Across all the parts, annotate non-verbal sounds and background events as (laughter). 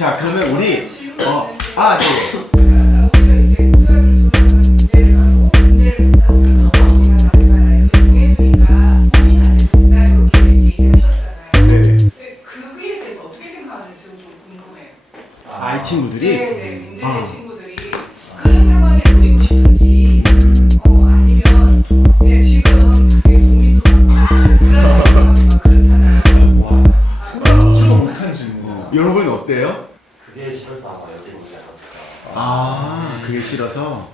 자 그러면 우리 어, 아 네. 네. 아, 이 친구들이 네네, 민들레 아. 친구들이 그런 상황에 놓이고 싶은지, 어 아니면 예, 지금 고민도 많고 불안하고 그렇잖아요. 생각지도 못한 질문이야. 여러분 어때요? 그게 싫어서 아마 여기 오지 않았을까. 아 그게 싫어서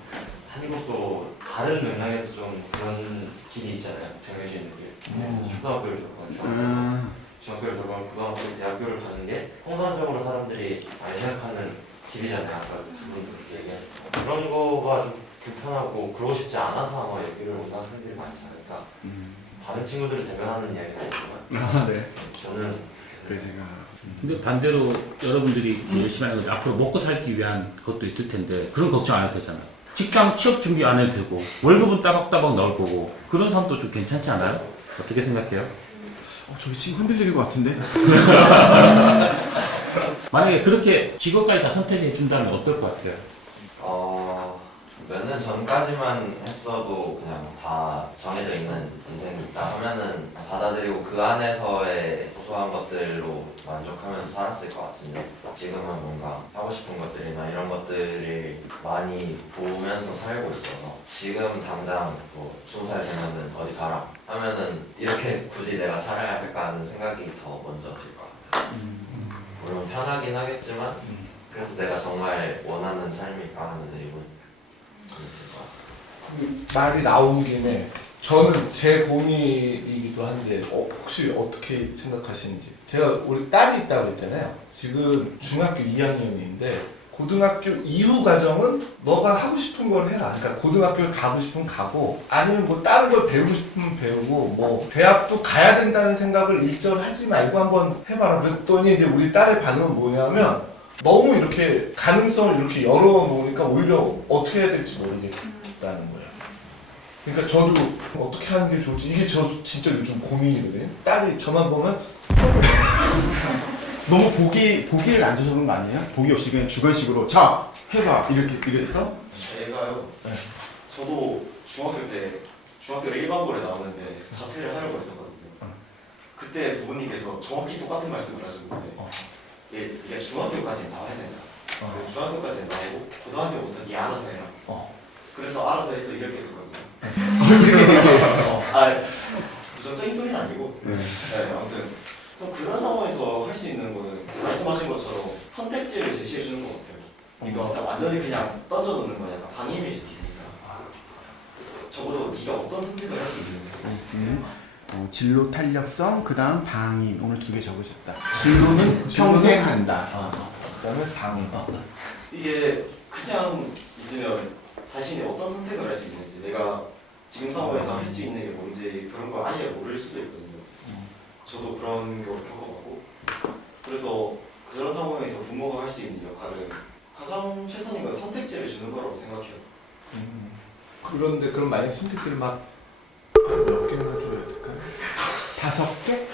한국도 다른 맥락에서 좀 그런 길이 있잖아요. 정해져 있는 길. 음. 초등학교를 중학교, 음, 중학교를 졸업하고 고등학교, 대학교를 가는 게 통상적으로 사람들이 많이 생각하는 길이잖아요. 아까 그분들 얘기한 그런 거가 좀 불편하고 그러고 싶지 않아서 아마 여기를 온 학생들이 많지 않을까. 음. 다른 친구들을 대변하는 이야기가 있지만 아 네. 저는 그렇게 생각해요. 생각. 근데 반대로 여러분들이 열심히 하는 거죠. 앞으로 먹고 살기 위한 것도 있을 텐데 그런 걱정 안 해도 되잖아. 직장 취업 준비 안 해도 되고 월급은 따박따박 나올 거고 그런 삶도 좀 괜찮지 않아요? 어떻게 생각해요? 어, 저기 지금 흔들리는 것 같은데? (laughs) 만약에 그렇게 직업까지 다 선택해 준다면 어떨 것 같아요? 어, 몇 년 전까지만 했어도 그냥 다 정해져 있는 인생이 있다 하면은 받아들이고 그 안에서의 소소한 것들로 만족하면서 살았을 것 같은데 지금은 뭔가 하고 싶은 것들이나 이런 것들을 많이 보면서 살고 있어서 지금 당장 뭐 20살 되면은 어디 가라 하면은 이렇게 굳이 내가 살아야 할까 하는 생각이 더 먼저 들 것 같아요. 물론 편하긴 하겠지만 그래서 내가 정말 원하는 삶일까 하는 의문. 말이 나온 김에 저는 제 고민이기도 한데 어, 혹시 어떻게 생각하시는지. 제가 우리 딸이 있다고 했잖아요. 지금 중학교 2학년인데 고등학교 이후 과정은 너가 하고 싶은 걸 해라. 그러니까 고등학교를 가고 싶으면 가고 아니면 뭐 다른 걸 배우고 싶으면 배우고 뭐 대학도 가야 된다는 생각을 일절 하지 말고 한번 해봐라. 그랬더니 이제 우리 딸의 반응은 뭐냐면 너무 이렇게 가능성을 이렇게 열어놓으니까 오히려 어떻게 해야 될지 모르겠다는 거예요. 그러니까 저도 어떻게 하는 게 좋을지 이게 저 진짜 요즘 고민이거든요. 딸이 저만 보면 (laughs) 너무 보기 보기를 안 줘서 그런 거 아니에요? 보기 없이 그냥 주관식으로 자 해봐 이렇게 이랬어? 제가요. 저도 중학교 때 중학교를 일반고에 나왔는데 자퇴를 하려고 했었거든요. 그때 부모님께서 정확히 똑같은 말씀을 하셨는데 어. 얘, 얘 중학교까지 나와야 된다. 어. 그 중학교까지 나오고 고등학교부터 얘 알아서 해라. 어. 그래서 알아서 해서 이렇게 됐거든요. 어. (laughs) 아 부정적인 소리는 아니고 네. 네, 아무튼 좀 그런 상황에서 할 수 있는 거는 말씀하신 것처럼 선택지를 제시해 주는 것 같아요. 이거 진짜 완전히 그냥 던져놓는 건 약간 방임일 수 있으니까. 적어도 네가 어떤 선택을 할 수 있는지. 음, 어, 진로 탄력성 그 다음 방임 오늘 두 개 적으셨다. 진로는 평생 한다. 어. 그다음에 방임. 이게 그냥 있으면 자신이 어떤 선택을 할 수 있는지 내가 지금 상황에서 할 수 있는 게 뭔지 그런 걸 아예 모를 수도 있거든요. 저도 그런 걸 겪어봤고 그래서 그런 상황에서 부모가 할 수 있는 역할은 가장 최선인 건 선택지를 주는 거라고 생각해요. 음. 그런데 그럼 만약 선택지를 막 몇 개나 줘야 될까요? 다섯 개?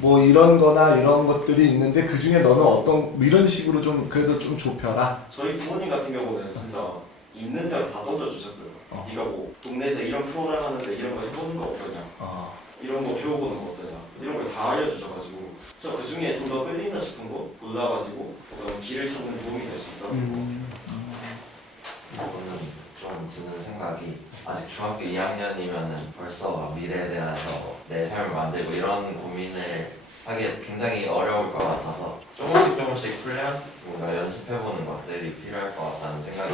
뭐 이런 거나 이런 것들이 있는데 그 중에 너는 어떤 뭐 이런 식으로 좀 그래도 좀 좁혀라. 저희 부모님 같은 경우는 진짜 있는 대로 다 던져 주셨어요. 어. 네가 뭐 동네에서 이런 프로그램 하는데 이런 거 해보는 거 어떠냐? 어. 이런 거 배워보는 거 어떠냐? 이런 걸 다 알려주셔가지고 저그 중에 좀 더 끌린다 싶은 거 골라가지고 어떤 길을 찾는 도움이 될 수 있었던 음. 저는 좀 드는 생각이 아직 중학교 2학년이면은 벌써 미래에 대해서 내 삶을 만들고 이런 고민을 하기에 굉장히 어려울 것 같아서 조금씩 조금씩 훈련, 뭔가 연습해보는 것들이 필요할 것 같다는 생각이.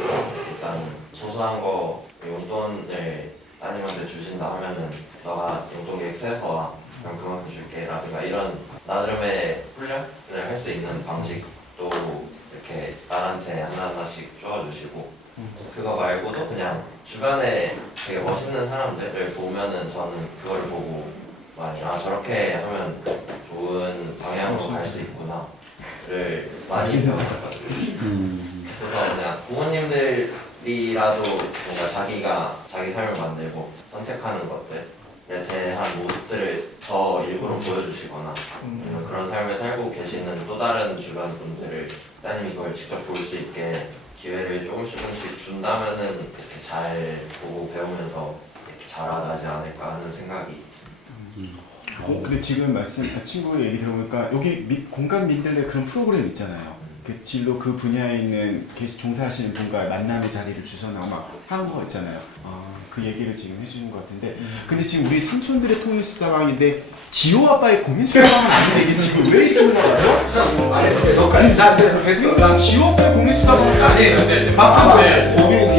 일단 소소한 거 용돈을 따님한테 주신다 하면은 너가 용돈 계획 세서 와. 그럼 그만큼 줄게 라든가 이런 나름의 훈련을 할 수 있는 방식도 이렇게 딸한테 하나하나씩 쪼아주시고 그거 말고도 그냥 주변에 되게 멋있는 사람들을 보면은 저는 그걸 보고 많이 아 저렇게 하면 좋은 방향으로 갈 수 있구나를 많이 배웠거든요. 음, 그래서 그냥 부모님들이라도 뭔가 자기가 자기 삶을 만들고 선택하는 것들 대한 모습들을 더 일부러 보여주시거나 아니면 그런 삶을 살고 계시는 또 다른 주변 분들을 따님이 그걸 직접 볼 수 있게 기회를 조금씩 조금씩 준다면은 이렇게 잘 보고 배우면서 이렇게 자라나지 않을까 하는 생각이 어, 근데 지금 말씀 아, 친구 얘기 들어보니까 여기 미- 공간 민들레 그런 프로그램 있잖아요. 그 진로 그 분야에 있는 계속 종사하시는 분과 만남의 자리를 주선하고 막 하는 거 있잖아요. 아, 그 얘기를 지금 해주는 것 같은데. 근데 지금 우리 삼촌들의 통일 수다방인데 지호 아빠의 고민 수다방은 아닌데 이게 지금 왜 이렇게 올라가죠? 아니 너까지 나 이제 됐어 나 지호 아빠의 고민 수다방은 아니 아니 아, 왜? 고민이